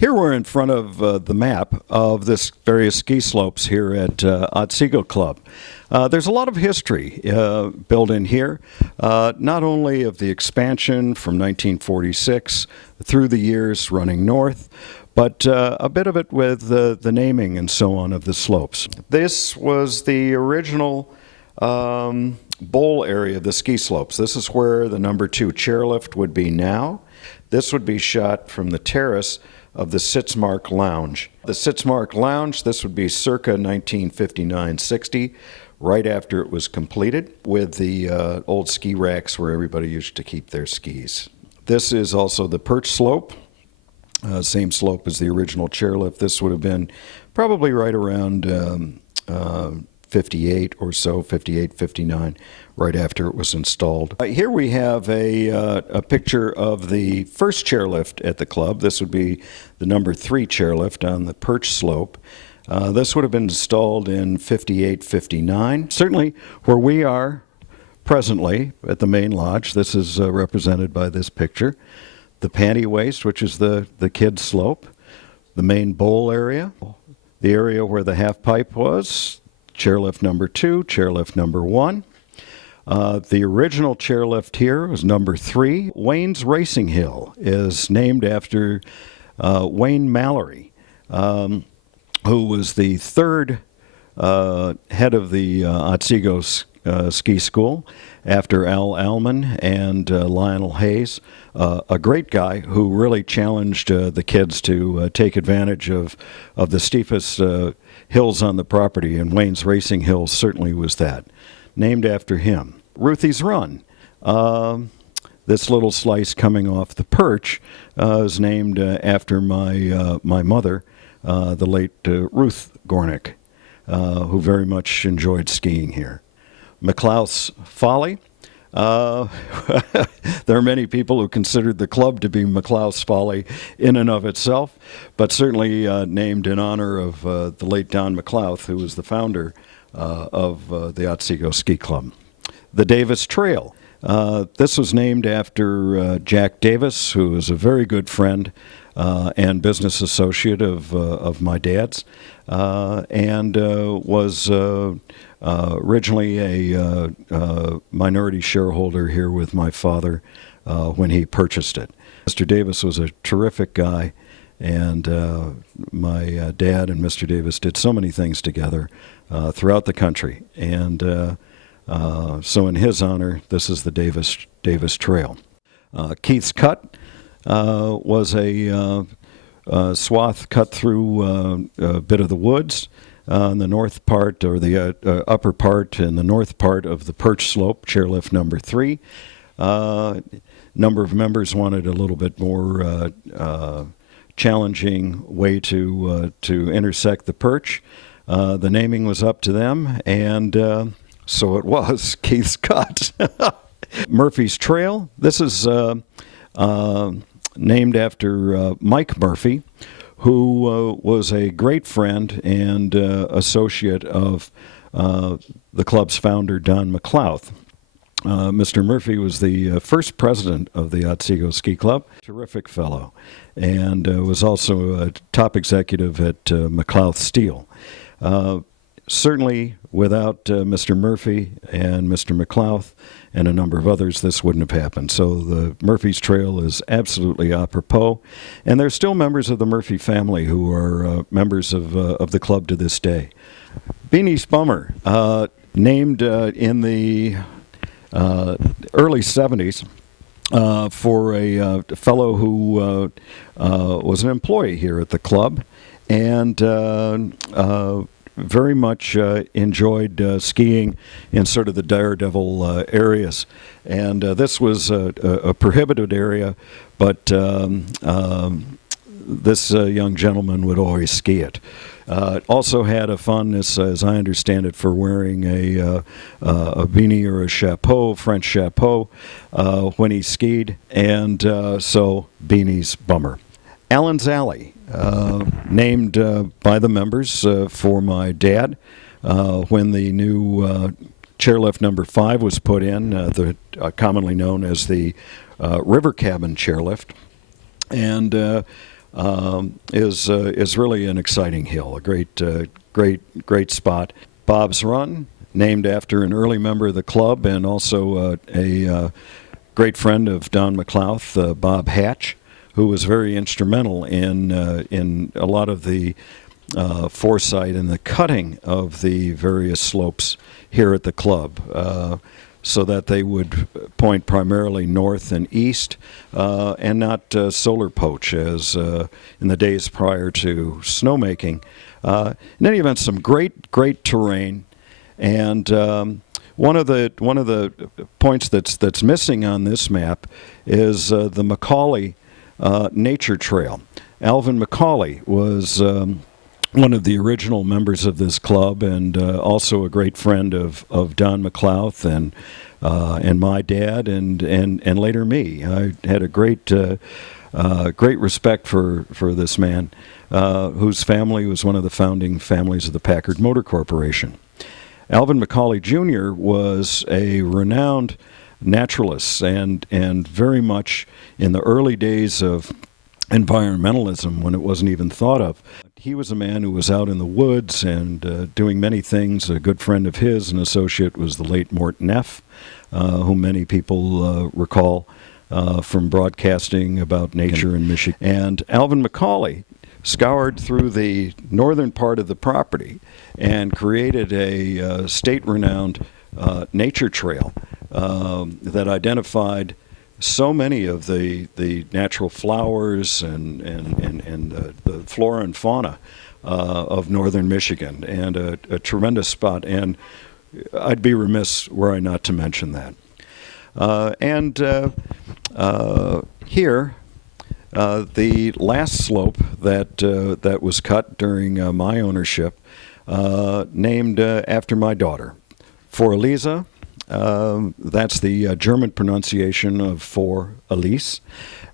Here we're in front of the map of this various ski slopes here at Otsego Club. There's a lot of history built in here, not only of the expansion from 1946 through the years running north, but a bit of it with the naming and so on of the slopes. This was the original bowl area of the ski slopes. This is where the number 2 chairlift would be now. This would be shot from the terrace of the Sitzmark Lounge. The Sitzmark Lounge, this would be circa 1959-60, right after it was completed, with the old ski racks where everybody used to keep their skis. This is also the perch slope, same slope as the original chairlift. This would have been probably right around 58 or so, 58, 59, right after it was installed. Here we have a picture of the first chairlift at the club. This would be the number 3 chairlift on the perch slope. This would have been installed in 58, 59. Certainly where we are presently at the main lodge, this is represented by this picture. The panty waist, which is the kids' slope, the main bowl area, the area where the half pipe was, chairlift number 2, chairlift number 1. The original chairlift here was number 3. Wayne's Racing Hill is named after Wayne Mallory, who was the third head of the Otsego Ski School after Al Allman and Lionel Hayes, a great guy who really challenged the kids to take advantage of the steepest hills on the property, and Wayne's Racing Hill certainly was that. Named after him. Ruthie's Run. This little slice coming off the perch is named after my mother, the late Ruth Gornick, who very much enjoyed skiing here. McLouth's Folly. There are many people who considered the club to be McLouth's Folly in and of itself, but certainly named in honor of the late Don McLouth, who was the founder of the Otsego Ski Club. The Davis Trail. This was named after Jack Davis, who was a very good friend and business associate of my dad's, and was originally a minority shareholder here with my father when he purchased it. Mr. Davis was a terrific guy, and my dad and Mr. Davis did so many things together throughout the country. And so in his honor, this is the Davis Trail. Keith's Cut was a swath cut through a bit of the woods in the north part, or the upper part in the north part of the perch slope, chairlift number 3. Number of members wanted a little bit more challenging way to intersect the perch. The naming was up to them, and so it was Keith's Cut. Murphy's Trail. This is named after Mike Murphy, who was a great friend and associate of the club's founder, Don McLouth. Mr. Murphy was the first president of the Otsego Ski Club, terrific fellow, and was also a top executive at McLouth Steel. Certainly, without Mr. Murphy and Mr. McLouth and a number of others, this wouldn't have happened. So the Murphy's Trail is absolutely apropos, and there's still members of the Murphy family who are members of the club to this day. Beanie's Bummer, named in the early 70s for a fellow who was an employee here at the club, and very much enjoyed skiing in sort of the Daredevil areas. And this was a prohibited area, but this young gentleman would always ski it. Also had a fondness, as I understand it, for wearing a beanie or a chapeau, French chapeau, when he skied, and so Beanie's Bummer. Allen's Alley, named by the members for my dad when the new chairlift number 5 was put in, commonly known as the River Cabin chairlift. And is really an exciting hill, a great spot. Bob's Run, named after an early member of the club and also a great friend of Don McLouth, Bob Hatch, who was very instrumental in a lot of the foresight and the cutting of the various slopes here at the club, so that they would point primarily north and east, and not solar poach as in the days prior to snowmaking. In any event, some great terrain, and one of the points that's missing on this map is the Macaulay Nature Trail. Alvin Macaulay was one of the original members of this club, and also a great friend of Don McLouth and my dad, and later me. I had a great respect for this man, whose family was one of the founding families of the Packard Motor Corporation. Alvin Macaulay Jr. was a renowned naturalist and very much in the early days of environmentalism, when it wasn't even thought of. He was a man who was out in the woods and doing many things. A good friend of his, an associate, was the late Mort Neff, whom many people recall from broadcasting about nature in Michigan. And Alvin Macaulay scoured through the northern part of the property and created a state-renowned nature trail that identified so many of the natural flowers and the flora and fauna of northern Michigan, and a tremendous spot. And I'd be remiss were I not to mention that. Here, the last slope that was cut during my ownership, named after my daughter, For Elisa. That's the German pronunciation of For Elise,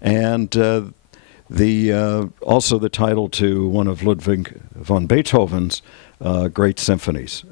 and also the title to one of Ludwig van Beethoven's great symphonies.